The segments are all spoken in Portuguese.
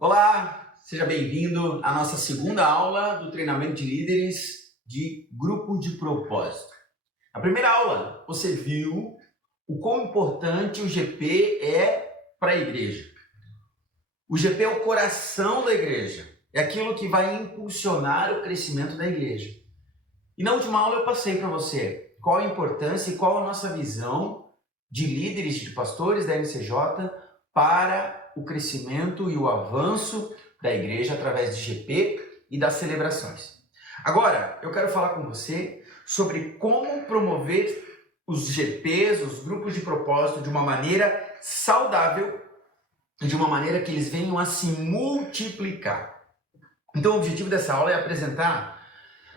Olá, seja bem-vindo à nossa segunda aula do treinamento de líderes de grupo de propósito. Na primeira aula, você viu o quão importante o GP é para a igreja. O GP é o coração da igreja, é aquilo que vai impulsionar o crescimento da igreja. E na última aula eu passei para você qual a importância e qual a nossa visão de líderes, de pastores da MCJ para o crescimento e o avanço da igreja através de GP e das celebrações. Agora, eu quero falar com você sobre como promover os GPs, os grupos de propósito, de uma maneira saudável e de uma maneira que eles venham a se multiplicar. Então, o objetivo dessa aula é apresentar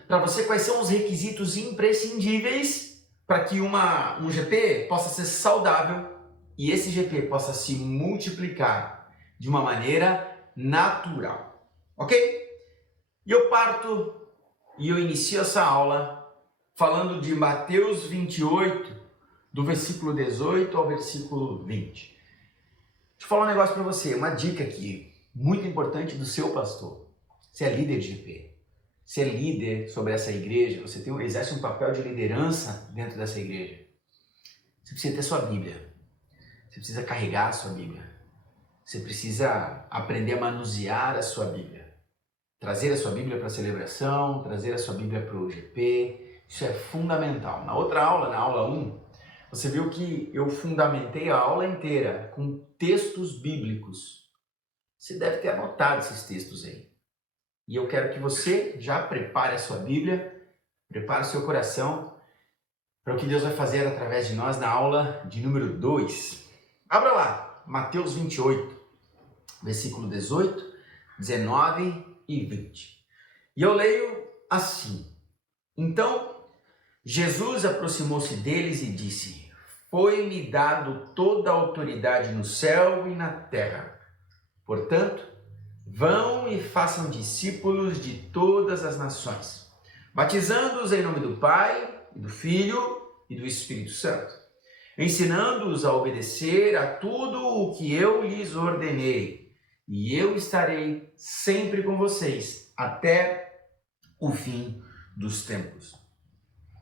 para você quais são os requisitos imprescindíveis para que um GP possa ser saudável e esse GP possa se multiplicar de uma maneira natural, ok? E eu parto e eu inicio essa aula falando de Mateus 28, do versículo 18 ao versículo 20. Deixa eu falar um negócio para você, uma dica aqui, muito importante do seu pastor. Você é líder de GP, você é líder sobre essa igreja, você exerce um papel de liderança dentro dessa igreja. Você precisa ter sua Bíblia. Você precisa carregar a sua Bíblia. Você precisa aprender a manusear a sua Bíblia. Trazer a sua Bíblia para a celebração, trazer a sua Bíblia para o GP. Isso é fundamental. Na outra aula, na aula 1, você viu que eu fundamentei a aula inteira com textos bíblicos. Você deve ter anotado esses textos aí. E eu quero que você já prepare a sua Bíblia, prepare o seu coração para o que Deus vai fazer através de nós na aula de número 2. Abra lá, Mateus 28, versículo 18, 19 e 20. E eu leio assim. Então, Jesus aproximou-se deles e disse: Foi-me dado toda a autoridade no céu e na terra. Portanto, vão e façam discípulos de todas as nações, batizando-os em nome do Pai, e do Filho e do Espírito Santo, ensinando-os a obedecer a tudo o que eu lhes ordenei, e eu estarei sempre com vocês até o fim dos tempos.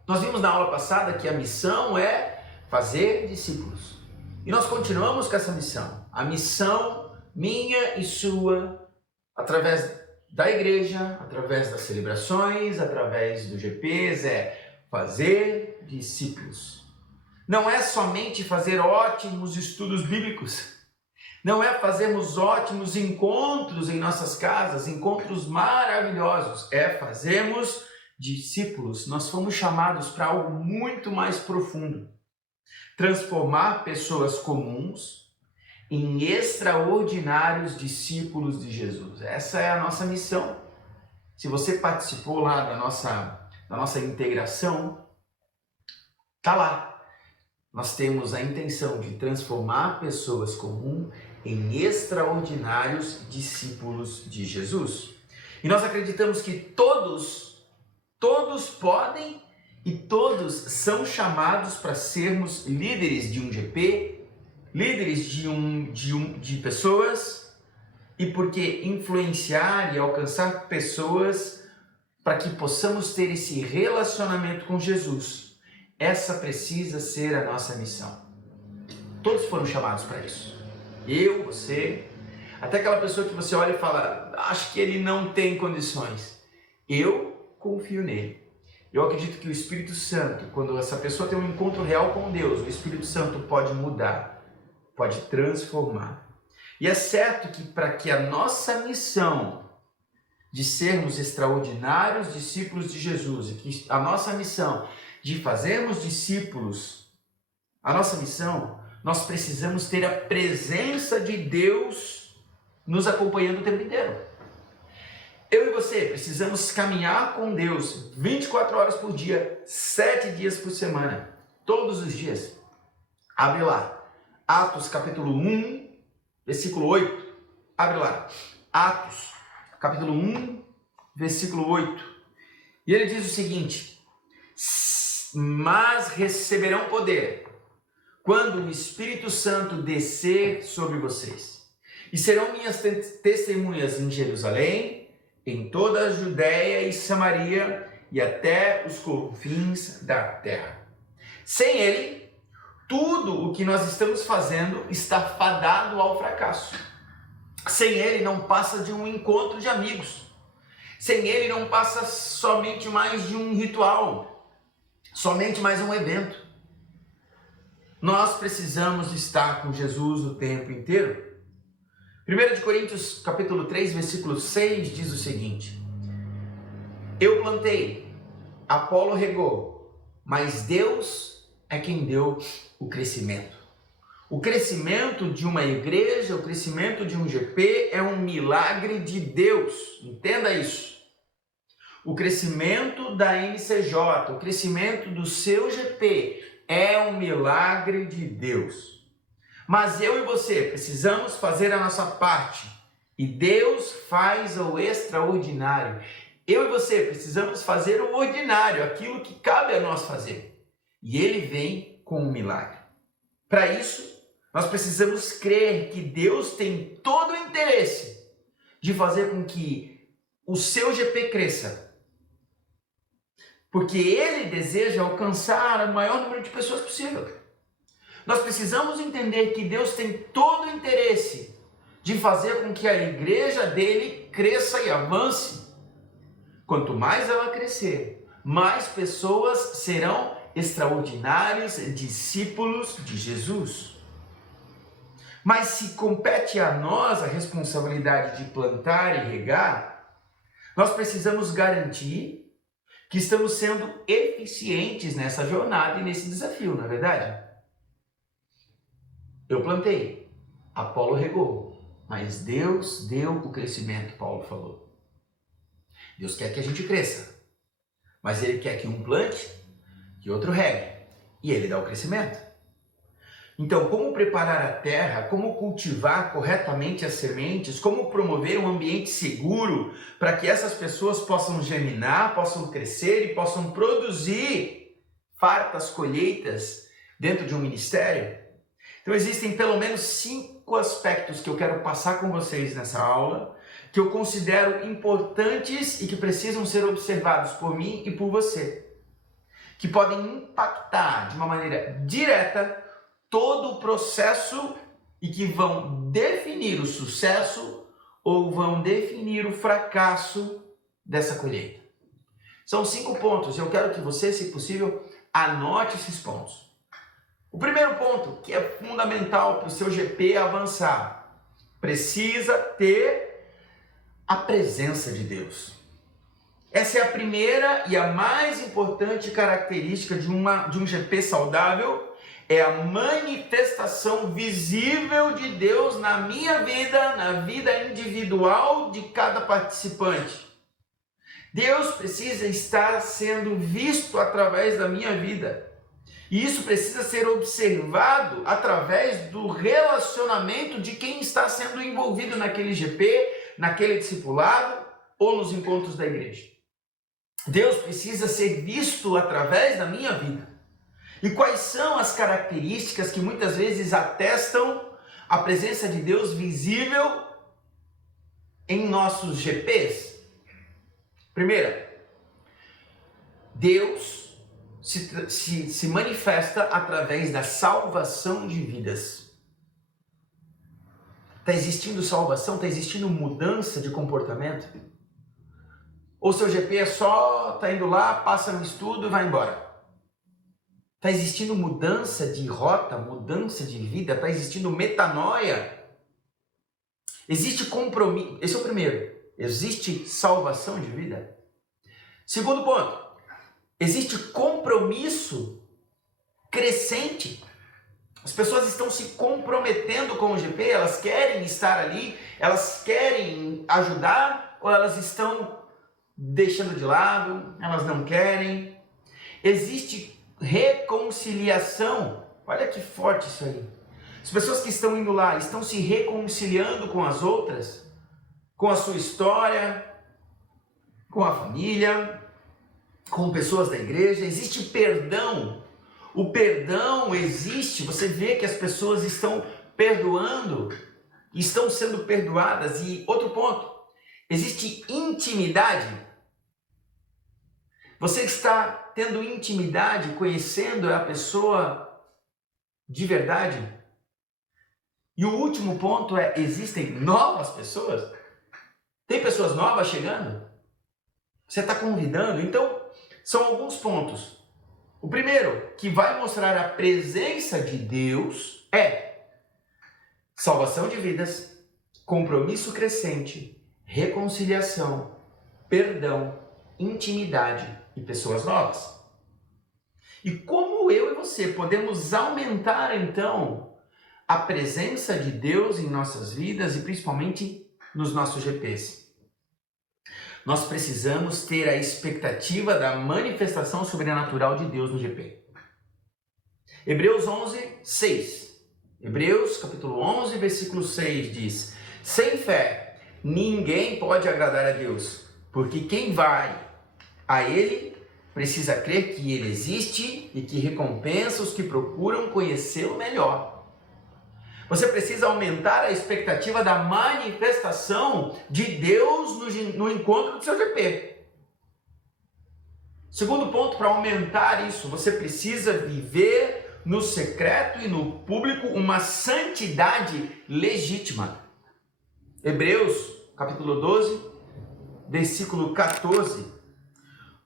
Nós vimos na aula passada que a missão é fazer discípulos, e nós continuamos com essa missão, a missão minha e sua, através da igreja, através das celebrações, através do GPs, é fazer discípulos. Não é somente fazer ótimos estudos bíblicos, não é fazermos ótimos encontros em nossas casas, encontros maravilhosos, é fazermos discípulos. Nós fomos chamados para algo muito mais profundo, transformar pessoas comuns em extraordinários discípulos de Jesus. Essa é a nossa missão. Se você participou lá da nossa integração, tá lá. Nós temos a intenção de transformar pessoas comuns em extraordinários discípulos de Jesus. E nós acreditamos que todos podem e todos são chamados para sermos líderes de um GP, líderes de pessoas, e porque influenciar e alcançar pessoas para que possamos ter esse relacionamento com Jesus. Essa precisa ser a nossa missão. Todos foram chamados para isso. Eu, você, até aquela pessoa que você olha e fala, acho que ele não tem condições. Eu confio nele. Eu acredito que o Espírito Santo, quando essa pessoa tem um encontro real com Deus, o Espírito Santo pode mudar, pode transformar. E é certo que para que a nossa missão de sermos extraordinários discípulos de Jesus, e que a nossa missão de fazermos discípulos, a nossa missão, nós precisamos ter a presença de Deus nos acompanhando o tempo inteiro. Eu e você precisamos caminhar com Deus 24 horas por dia, 7 dias por semana, todos os dias. Abre lá, Atos capítulo 1, versículo 8. Abre lá, Atos capítulo 1, versículo 8. E ele diz o seguinte: Mas receberão poder quando o Espírito Santo descer sobre vocês, e serão minhas testemunhas em Jerusalém, em toda a Judéia e Samaria e até os confins da terra. Sem ele, tudo o que nós estamos fazendo está fadado ao fracasso. Sem ele não passa de um encontro de amigos. Sem ele não passa somente mais de um ritual, somente mais um evento. Nós precisamos estar com Jesus o tempo inteiro. 1 Coríntios capítulo 3, versículo 6 diz o seguinte: eu plantei, Apolo regou, mas Deus é quem deu o crescimento. O crescimento de uma igreja, o crescimento de um GP é um milagre de Deus. Entenda isso. O crescimento da MCJ, o crescimento do seu GP é um milagre de Deus. Mas eu e você precisamos fazer a nossa parte. E Deus faz o extraordinário. Eu e você precisamos fazer o ordinário, aquilo que cabe a nós fazer. E Ele vem com um milagre. Para isso, nós precisamos crer que Deus tem todo o interesse de fazer com que o seu GP cresça. Porque Ele deseja alcançar o maior número de pessoas possível. Nós precisamos entender que Deus tem todo o interesse de fazer com que a igreja dele cresça e avance. Quanto mais ela crescer, mais pessoas serão extraordinários discípulos de Jesus. Mas se compete a nós a responsabilidade de plantar e regar, nós precisamos garantir que estamos sendo eficientes nessa jornada e nesse desafio, não é verdade? Eu plantei, Apolo regou, mas Deus deu o crescimento, Paulo falou. Deus quer que a gente cresça, mas Ele quer que um plante, que outro regue, e Ele dá o crescimento. Então, como preparar a terra, como cultivar corretamente as sementes, como promover um ambiente seguro para que essas pessoas possam germinar, possam crescer e possam produzir fartas colheitas dentro de um ministério? Então, existem pelo menos 5 aspectos que eu quero passar com vocês nessa aula, que eu considero importantes e que precisam ser observados por mim e por você, que podem impactar de uma maneira direta todo o processo e que vão definir o sucesso ou vão definir o fracasso dessa colheita. São 5 pontos, eu quero que você, se possível, anote esses pontos. O primeiro ponto, que é fundamental para o seu GP avançar, precisa ter a presença de Deus. Essa é a primeira e a mais importante característica de um GP saudável, é a manifestação visível de Deus na minha vida, na vida individual de cada participante. Deus precisa estar sendo visto através da minha vida. E isso precisa ser observado através do relacionamento de quem está sendo envolvido naquele GP, naquele discipulado ou nos encontros da igreja. Deus precisa ser visto através da minha vida. E quais são as características que muitas vezes atestam a presença de Deus visível em nossos GPs? Primeira, Deus se manifesta através da salvação de vidas. Está existindo salvação? Está existindo mudança de comportamento? Ou seu GP é só, está indo lá, passa no estudo e vai embora? Está existindo mudança de rota, mudança de vida? Está existindo metanoia? Existe compromisso? Esse é o primeiro. Existe salvação de vida? Segundo ponto. Existe compromisso crescente. As pessoas estão se comprometendo com o GP, elas querem estar ali, elas querem ajudar ou elas estão deixando de lado, elas não querem. Existe reconciliação. Olha que forte isso aí. As pessoas que estão indo lá estão se reconciliando com as outras, com a sua história, com a família, com pessoas da igreja. Existe perdão. O perdão existe. Você vê que as pessoas estão perdoando estão sendo perdoadas. E outro ponto, existe intimidade. Você está tendo intimidade, conhecendo a pessoa de verdade? E o último ponto é, existem novas pessoas? Tem pessoas novas chegando? Você está convidando? Então, são alguns pontos. O primeiro, que vai mostrar a presença de Deus, é salvação de vidas, compromisso crescente, reconciliação, perdão, intimidade e pessoas novas. E como eu e você podemos aumentar, então, a presença de Deus em nossas vidas e principalmente nos nossos GPs? Nós precisamos ter a expectativa da manifestação sobrenatural de Deus no GP. Hebreus 11, 6. Hebreus, capítulo 11, versículo 6 diz: sem fé, ninguém pode agradar a Deus, porque quem vai a Ele precisa crer que Ele existe e que recompensa os que procuram conhecê-lo melhor. Você precisa aumentar a expectativa da manifestação de Deus no encontro do seu GP. Segundo ponto, para aumentar isso, você precisa viver no secreto e no público uma santidade legítima. Hebreus, capítulo 12, versículo 14.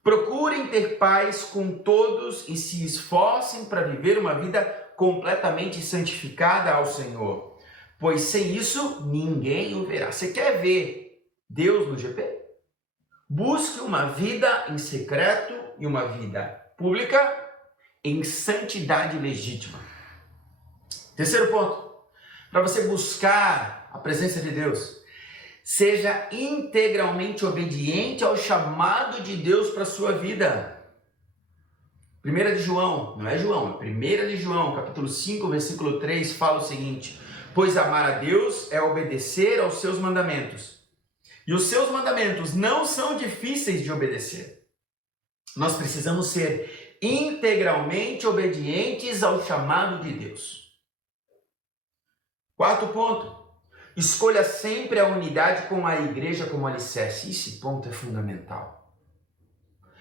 Procurem ter paz com todos e se esforcem para viver uma vida completamente santificada ao Senhor, pois sem isso ninguém o verá. Você quer ver Deus no GP? Busque uma vida em secreto e uma vida pública em santidade legítima. Terceiro ponto, para você buscar a presença de Deus, seja integralmente obediente ao chamado de Deus para a sua vida. 1 de João, não é João, é 1 de João, capítulo 5, versículo 3, fala o seguinte: pois amar a Deus é obedecer aos seus mandamentos. E os seus mandamentos não são difíceis de obedecer. Nós precisamos ser integralmente obedientes ao chamado de Deus. Quarto ponto, escolha sempre a unidade com a igreja como alicerce. Esse ponto é fundamental.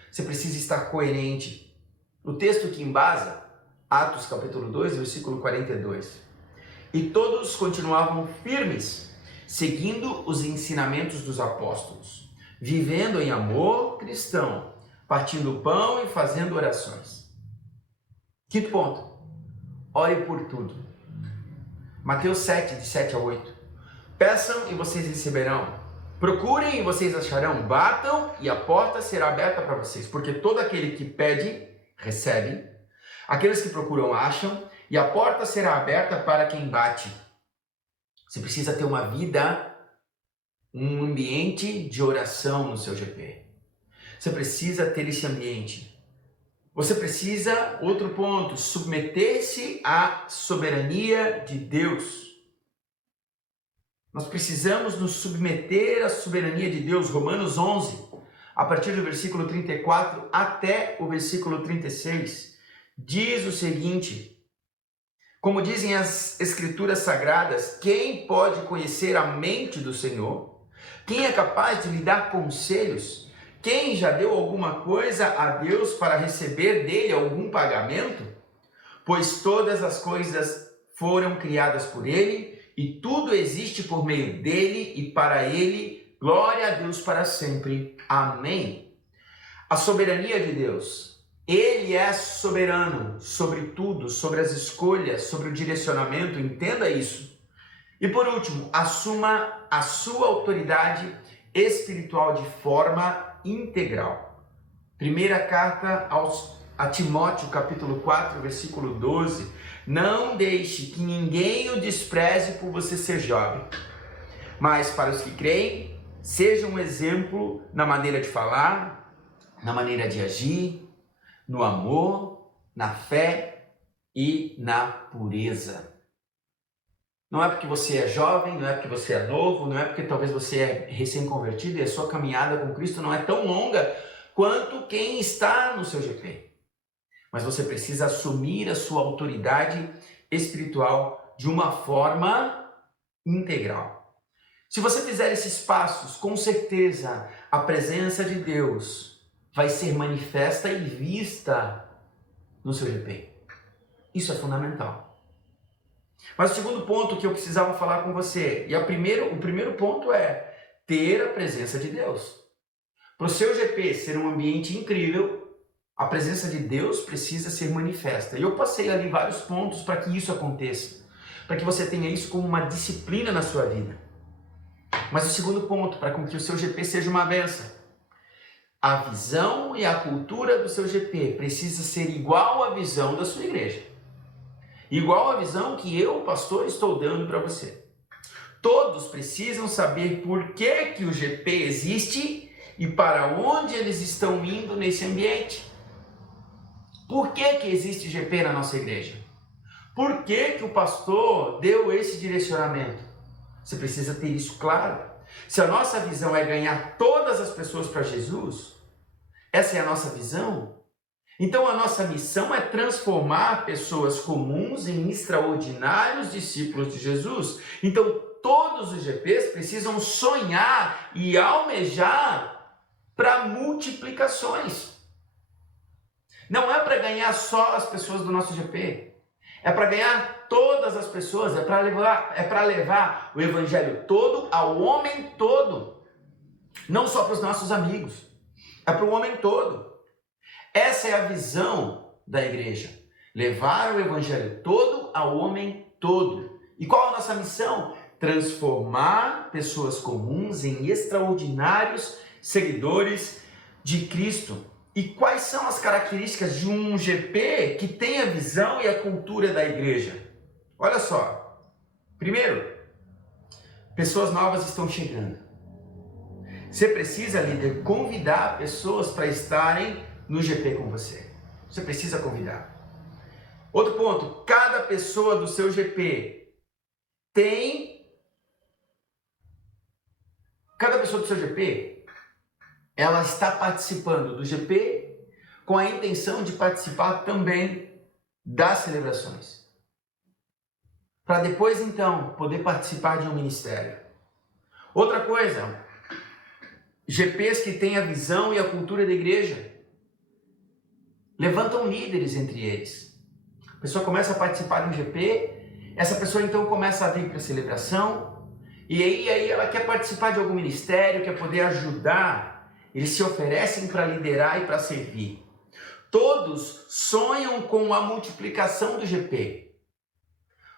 Você precisa estar coerente. O texto que embasa, Atos capítulo 2, versículo 42. E todos continuavam firmes, seguindo os ensinamentos dos apóstolos, vivendo em amor cristão, partindo o pão e fazendo orações. Quinto ponto, ore por tudo. Mateus 7, de 7 a 8. Peçam e vocês receberão. Procurem e vocês acharão. Batam e a porta será aberta para vocês. Porque todo aquele que pede, recebe. Aqueles que procuram, acham. E a porta será aberta para quem bate. Você precisa ter uma vida, um ambiente de oração no seu GP. Você precisa ter esse ambiente. Você precisa, outro ponto, submeter-se à soberania de Deus. Nós precisamos nos submeter à soberania de Deus. Romanos 11, a partir do versículo 34 até o versículo 36, diz o seguinte: como dizem as escrituras sagradas, quem pode conhecer a mente do Senhor? Quem é capaz de lhe dar conselhos? Quem já deu alguma coisa a Deus para receber dele algum pagamento? Pois todas as coisas foram criadas por ele, e tudo existe por meio dele e para ele. Glória a Deus para sempre. Amém. A soberania de Deus. Ele é soberano sobre tudo, sobre as escolhas, sobre o direcionamento. Entenda isso. E por último, assuma a sua autoridade espiritual de forma integral. Primeira carta a Timóteo, capítulo 4, versículo 12. Não deixe que ninguém o despreze por você ser jovem, mas para os que creem, seja um exemplo na maneira de falar, na maneira de agir, no amor, na fé e na pureza. Não é porque você é jovem, não é porque você é novo, não é porque talvez você é recém-convertido e a sua caminhada com Cristo não é tão longa quanto quem está no seu GP. Mas você precisa assumir a sua autoridade espiritual de uma forma integral. Se você fizer esses passos, com certeza a presença de Deus vai ser manifesta e vista no seu GP. Isso é fundamental. Mas o segundo ponto que eu precisava falar com você, o primeiro ponto é ter a presença de Deus. Para o seu GP ser um ambiente incrível, a presença de Deus precisa ser manifesta. E eu passei ali vários pontos para que isso aconteça, para que você tenha isso como uma disciplina na sua vida. Mas o segundo ponto, para que o seu GP seja uma bênção, a visão e a cultura do seu GP precisa ser igual à visão da sua igreja. Igual à visão que eu, pastor, estou dando para você. Todos precisam saber por que o GP existe e para onde eles estão indo nesse ambiente. Por que existe GP na nossa igreja? Por que o pastor deu esse direcionamento? Você precisa ter isso claro. Se a nossa visão é ganhar todas as pessoas para Jesus, essa é a nossa visão, então a nossa missão é transformar pessoas comuns em extraordinários discípulos de Jesus. Então todos os GPs precisam sonhar e almejar para multiplicações. Não é para ganhar só as pessoas do nosso GP. É para ganhar todas as pessoas. É para levar o evangelho todo ao homem todo. Não só para os nossos amigos. É para o homem todo. Essa é a visão da igreja. Levar o evangelho todo ao homem todo. E qual a nossa missão? Transformar pessoas comuns em extraordinários seguidores de Cristo. E quais são as características de um GP que tem a visão e a cultura da igreja? Olha só. Primeiro, pessoas novas estão chegando. Você precisa, líder, convidar pessoas para estarem no GP com você. Você precisa convidar. Outro ponto, cada pessoa do seu GP Cada pessoa do seu GP, ela está participando do GP com a intenção de participar também das celebrações. Para depois, então, poder participar de um ministério. Outra coisa, GPs que têm a visão e a cultura da igreja levantam líderes entre eles. A pessoa começa a participar de um GP, essa pessoa então começa a vir para a celebração, e aí ela quer participar de algum ministério, quer poder ajudar, eles se oferecem para liderar e para servir. Todos sonham com a multiplicação do GP.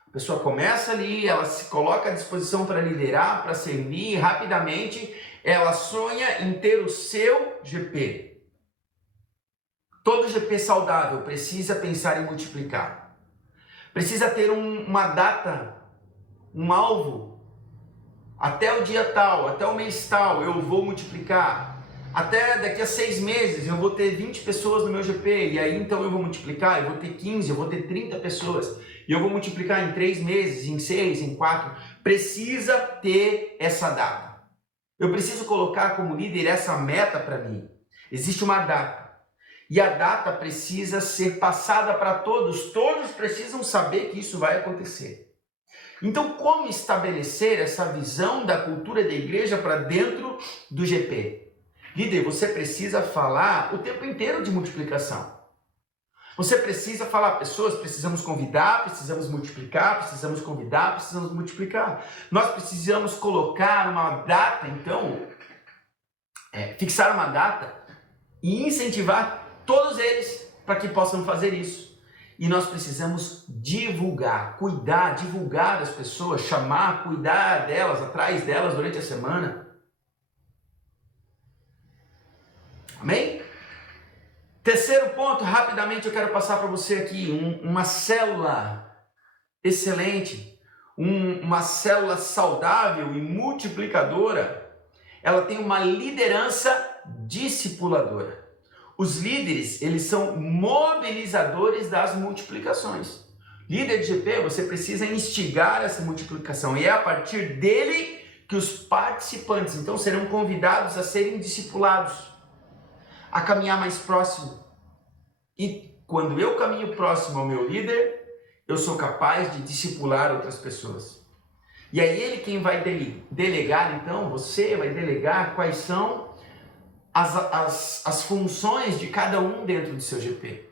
A pessoa começa ali, ela se coloca à disposição para liderar, para servir, e rapidamente ela sonha em ter o seu GP. Todo GP saudável precisa pensar em multiplicar. Precisa ter uma data, um alvo. Até o dia tal, até o mês tal, eu vou multiplicar. Até daqui a 6 meses eu vou ter 20 pessoas no meu GP. E aí então eu vou multiplicar, eu vou ter 15, eu vou ter 30 pessoas. E eu vou multiplicar em 3 meses, em 6, em 4. Precisa ter essa data. Eu preciso colocar como líder essa meta para mim. Existe uma data. E a data precisa ser passada para todos. Todos precisam saber que isso vai acontecer. Então, como estabelecer essa visão da cultura da igreja para dentro do GP? Líder, você precisa falar o tempo inteiro de multiplicação. Você precisa falar, pessoas, precisamos convidar, precisamos multiplicar, precisamos convidar, precisamos multiplicar. Nós precisamos colocar uma data, então, fixar uma data e incentivar todos eles para que possam fazer isso. E nós precisamos divulgar, divulgar as pessoas, chamar, cuidar delas, atrás delas durante a semana. Amém? Terceiro ponto, rapidamente eu quero passar para você aqui, uma célula excelente, uma célula saudável e multiplicadora, ela tem uma liderança discipuladora. Os líderes, eles são mobilizadores das multiplicações. Líder de GP, você precisa instigar essa multiplicação e é a partir dele que os participantes, então, serão convidados a serem discipulados, a caminhar mais próximo. E quando eu caminho próximo ao meu líder, eu sou capaz de discipular outras pessoas. E é ele quem vai delegar, então, você vai delegar quais são as funções de cada um dentro do seu GP.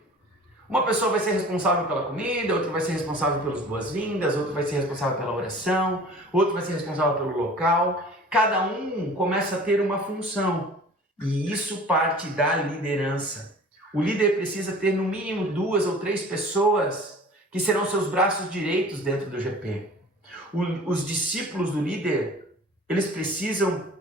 Uma pessoa vai ser responsável pela comida, outra vai ser responsável pelas boas-vindas, outra vai ser responsável pela oração, outro vai ser responsável pelo local. Cada um começa a ter uma função e isso parte da liderança. O líder precisa ter no mínimo 2 ou 3 pessoas que serão seus braços direitos dentro do GP. Os discípulos do líder, eles precisam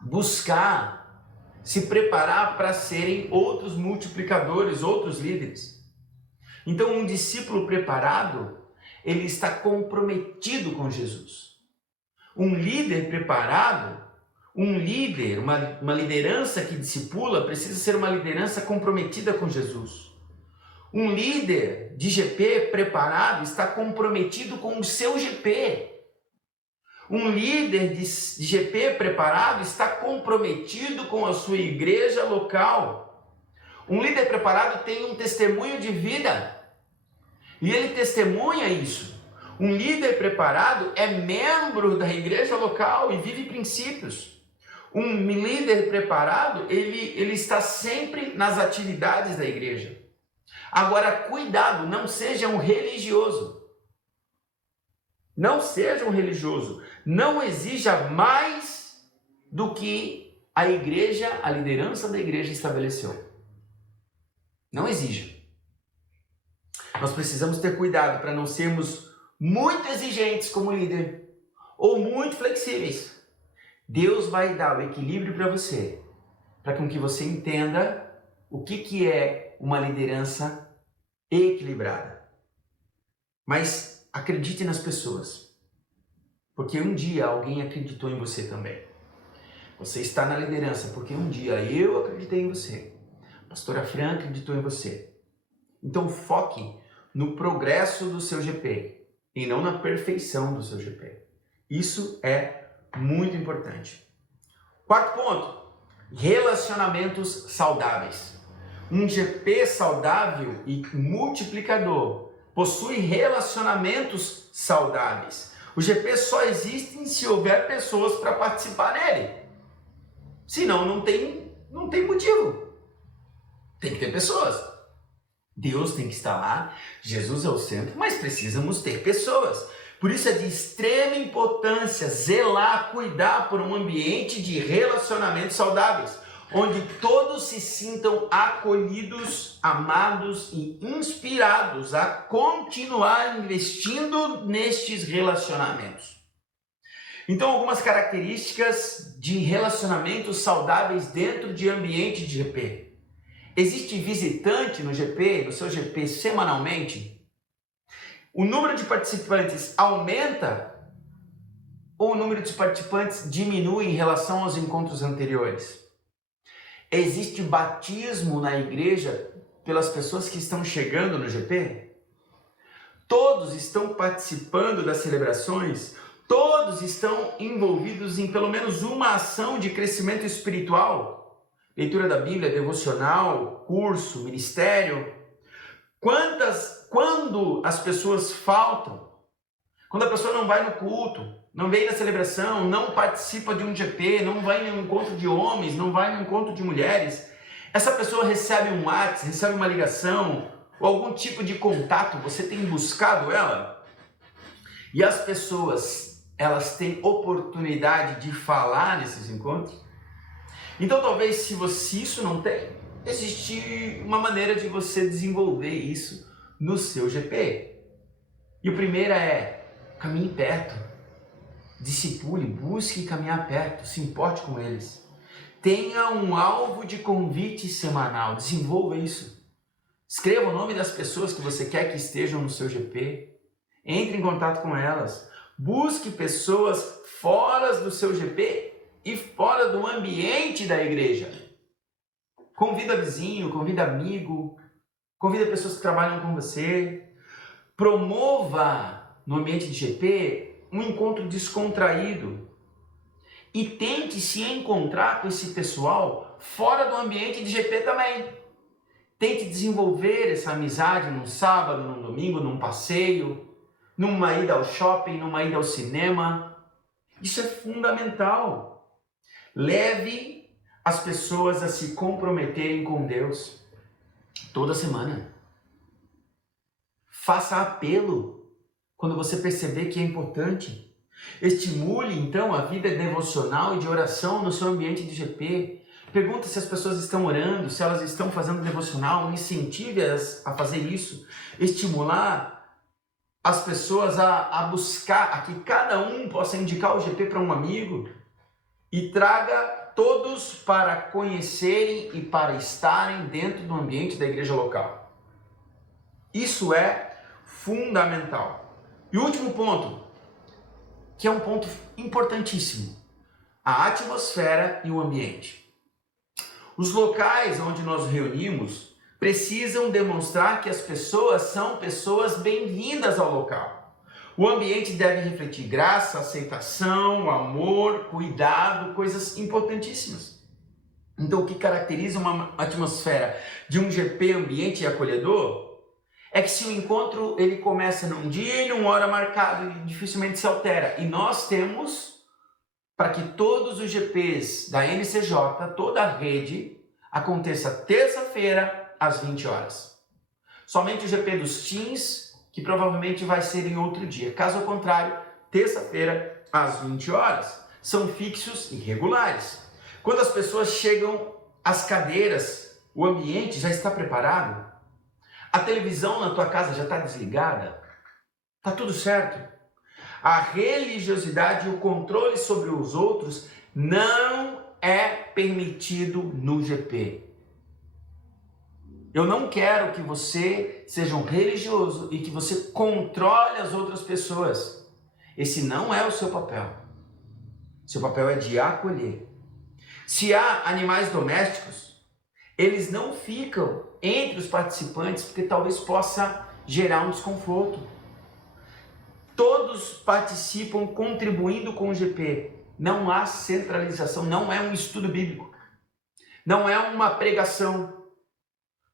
buscar se preparar para serem outros multiplicadores, outros líderes. Então, um discípulo preparado, ele está comprometido com Jesus. Um líder preparado, uma liderança que discipula, precisa ser uma liderança comprometida com Jesus. Um líder de GP preparado está comprometido com o seu GP. Um líder de GP preparado está comprometido com a sua igreja local. Um líder preparado tem um testemunho de vida e ele testemunha isso. Um líder preparado é membro da igreja local e vive princípios. Um líder preparado, ele está sempre nas atividades da igreja. Agora, cuidado, não seja um religioso. Não seja um religioso. Não exija mais do que a igreja, a liderança da igreja estabeleceu. Não exija. Nós precisamos ter cuidado para não sermos muito exigentes como líder ou muito flexíveis. Deus vai dar o equilíbrio para você, para que você entenda o que é uma liderança equilibrada. Mas acredite nas pessoas, porque um dia alguém acreditou em você também. Você está na liderança porque um dia eu acreditei em você. A pastora Fran acreditou em você. Então foque no progresso do seu GP e não na perfeição do seu GP. Isso é muito importante. Quarto ponto, relacionamentos saudáveis. Um GP saudável e multiplicador possui relacionamentos saudáveis. O GP só existe se houver pessoas para participar nele. Senão não tem motivo. Tem que ter pessoas. Deus tem que estar lá, Jesus é o centro, mas precisamos ter pessoas. Por isso é de extrema importância zelar, cuidar por um ambiente de relacionamentos saudáveis, onde todos se sintam acolhidos, amados e inspirados a continuar investindo nestes relacionamentos. Então, algumas características de relacionamentos saudáveis dentro de ambiente de GP. Existe visitante no GP, no seu GP semanalmente? O número de participantes aumenta ou o número de participantes diminui em relação aos encontros anteriores? Existe batismo na igreja pelas pessoas que estão chegando no GP? Todos estão participando das celebrações? Todos estão envolvidos em pelo menos uma ação de crescimento espiritual? Leitura da Bíblia, devocional, curso, ministério. Quando as pessoas faltam, quando a pessoa não vai no culto, não vem na celebração, não participa de um GP, não vai em um encontro de homens, não vai em um encontro de mulheres, essa pessoa recebe um WhatsApp, recebe uma ligação ou algum tipo de contato, você tem buscado ela? E as pessoas, elas têm oportunidade de falar nesses encontros? Então, talvez, se isso não tem, existe uma maneira de você desenvolver isso no seu GP. E o primeiro é, caminhe perto, discipule, busque caminhar perto, se importe com eles. Tenha um alvo de convite semanal, desenvolva isso. Escreva o nome das pessoas que você quer que estejam no seu GP. Entre em contato com elas. Busque pessoas fora do seu GP e fora do ambiente da igreja. Convida vizinho, convida amigo, convida pessoas que trabalham com você. Promova no ambiente de GP um encontro descontraído. E tente se encontrar com esse pessoal fora do ambiente de GP também. Tente desenvolver essa amizade num sábado, num domingo, num passeio. numa ida ao shopping, numa ida ao cinema. Isso é fundamental. Leve as pessoas a se comprometerem com Deus toda semana. Faça apelo quando você perceber que é importante. Estimule, então, a vida devocional e de oração no seu ambiente de GP. Pergunta se as pessoas estão orando, se elas estão fazendo devocional, incentive-as a fazer isso. Estimular as pessoas a buscar, a que cada um possa indicar o GP para um amigo e traga todos para conhecerem e para estarem dentro do ambiente da igreja local. Isso é fundamental. E o último ponto, que é um ponto importantíssimo, a atmosfera e o ambiente. Os locais onde nós reunimos precisam demonstrar que as pessoas são pessoas bem-vindas ao local. O ambiente deve refletir graça, aceitação, amor, cuidado, coisas importantíssimas. Então, o que caracteriza uma atmosfera de um GP ambiente e acolhedor é que se o encontro ele começa num dia e numa hora marcada e dificilmente se altera. E nós temos, para que todos os GPs da NCJ, toda a rede, aconteça terça-feira às 20 horas. Somente o GP dos Teens, que provavelmente vai ser em outro dia. Caso contrário, terça-feira às 20 horas. São fixos e regulares. Quando as pessoas chegam às cadeiras, o ambiente já está preparado? A televisão na tua casa já está desligada? Está tudo certo? A religiosidade e o controle sobre os outros não é permitido no GP. Eu não quero que você seja um religioso e que você controle as outras pessoas. Esse não é o seu papel. Seu papel é de acolher. Se há animais domésticos, eles não ficam entre os participantes porque talvez possa gerar um desconforto. Todos participam contribuindo com o GP. Não há centralização, não é um estudo bíblico. Não é uma pregação.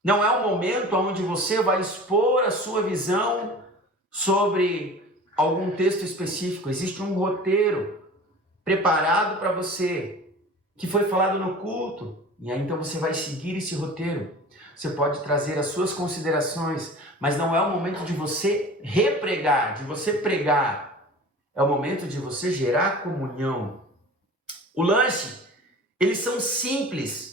Não é um momento onde você vai expor a sua visão sobre algum texto específico. Existe um roteiro preparado para você, que foi falado no culto. E aí então você vai seguir esse roteiro. Você pode trazer as suas considerações, mas não é o momento de você repregar, de você pregar. É o momento de você gerar comunhão. O lanche, eles são simples.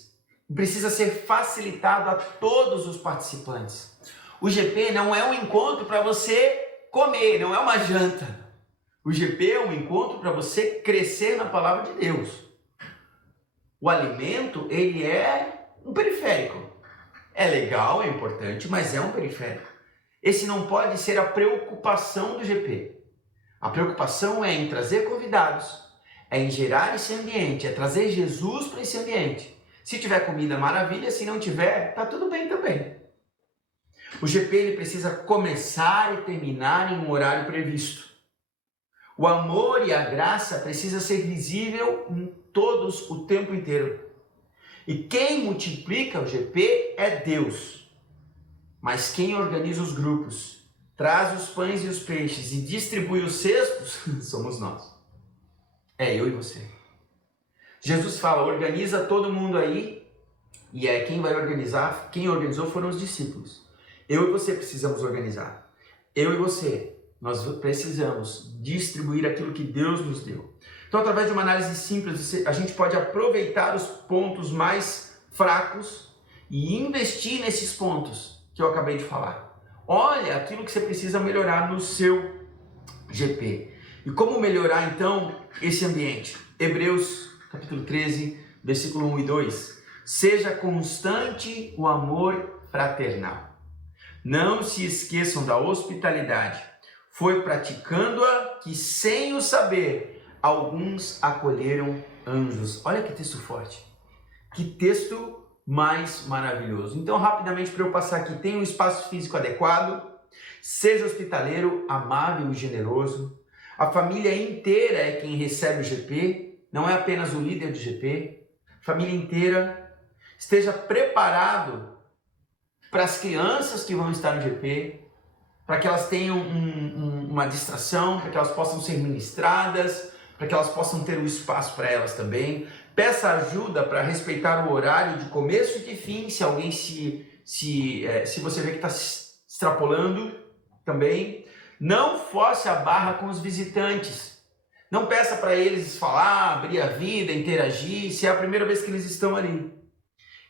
Precisa ser facilitado a todos os participantes. O GP não é um encontro para você comer, não é uma janta. O GP é um encontro para você crescer na palavra de Deus. O alimento, ele é um periférico. É legal, é importante, mas é um periférico. Esse não pode ser a preocupação do GP. A preocupação é em trazer convidados, é em gerar esse ambiente, é trazer Jesus para esse ambiente. Se tiver comida, maravilha. Se não tiver, tá tudo bem também. O GP ele precisa começar e terminar em um horário previsto. O amor e a graça precisa ser visível em todos o tempo inteiro. E quem multiplica o GP é Deus. Mas quem organiza os grupos, traz os pães e os peixes e distribui os cestos, somos nós. É eu e você. Jesus fala, organiza todo mundo aí, e é quem vai organizar, quem organizou foram os discípulos. Eu e você precisamos organizar. Eu e você, nós precisamos distribuir aquilo que Deus nos deu. Então, através de uma análise simples, a gente pode aproveitar os pontos mais fracos e investir nesses pontos que eu acabei de falar. Olha aquilo que você precisa melhorar no seu GP. E como melhorar, então, esse ambiente? Hebreus capítulo 13, versículo 1 e 2. Seja constante o amor fraternal. Não se esqueçam da hospitalidade. Foi praticando-a que, sem o saber, alguns acolheram anjos. Olha que texto forte. Que texto mais maravilhoso. Então, rapidamente, para eu passar aqui, tenha um espaço físico adequado, seja hospitaleiro, amável e generoso. A família inteira é quem recebe o GP. Não é apenas o líder do GP, família inteira. Esteja preparado para as crianças que vão estar no GP. para que elas tenham uma distração, para que elas possam ser ministradas, para que elas possam ter um espaço para elas também. Peça ajuda para respeitar o horário de começo e de fim, se alguém se você vê que está extrapolando também. Não force a barra com os visitantes. Não peça para eles falar, abrir a vida, interagir, se é a primeira vez que eles estão ali.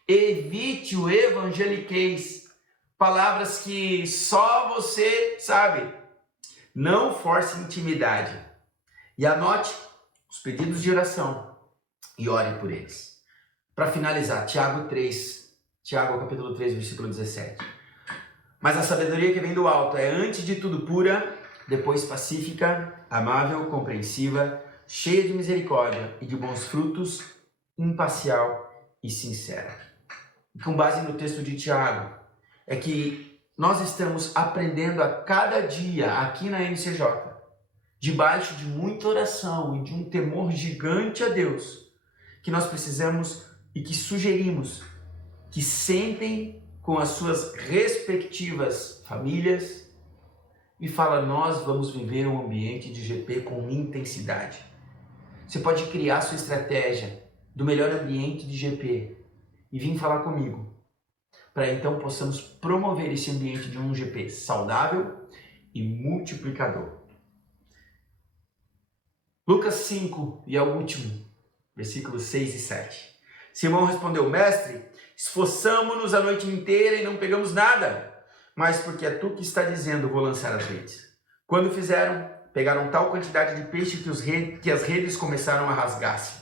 Evite o evangeliquez, palavras que só você sabe. Não force intimidade. E anote os pedidos de oração e ore por eles. Para finalizar, Tiago capítulo 3, versículo 17. Mas a sabedoria que vem do alto é antes de tudo pura, depois pacífica, amável, compreensiva, cheia de misericórdia e de bons frutos, imparcial e sincera. E com base no texto de Tiago, é que nós estamos aprendendo a cada dia aqui na MCJ, debaixo de muita oração e de um temor gigante a Deus, que nós precisamos e que sugerimos que sentem com as suas respectivas famílias e fala, nós vamos viver um ambiente de GP com intensidade. Você pode criar sua estratégia do melhor ambiente de GP e vir falar comigo, para então possamos promover esse ambiente de um GP saudável e multiplicador. Lucas 5, e é o último, versículos 6 e 7. Simão respondeu, mestre, esforçamo-nos a noite inteira e não pegamos nada, mas porque é tu que está dizendo, vou lançar as redes. Quando fizeram, pegaram tal quantidade de peixe que as redes começaram a rasgar-se.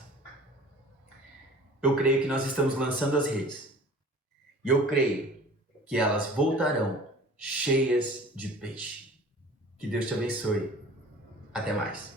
Eu creio que nós estamos lançando as redes. E eu creio que elas voltarão cheias de peixe. Que Deus te abençoe. Até mais.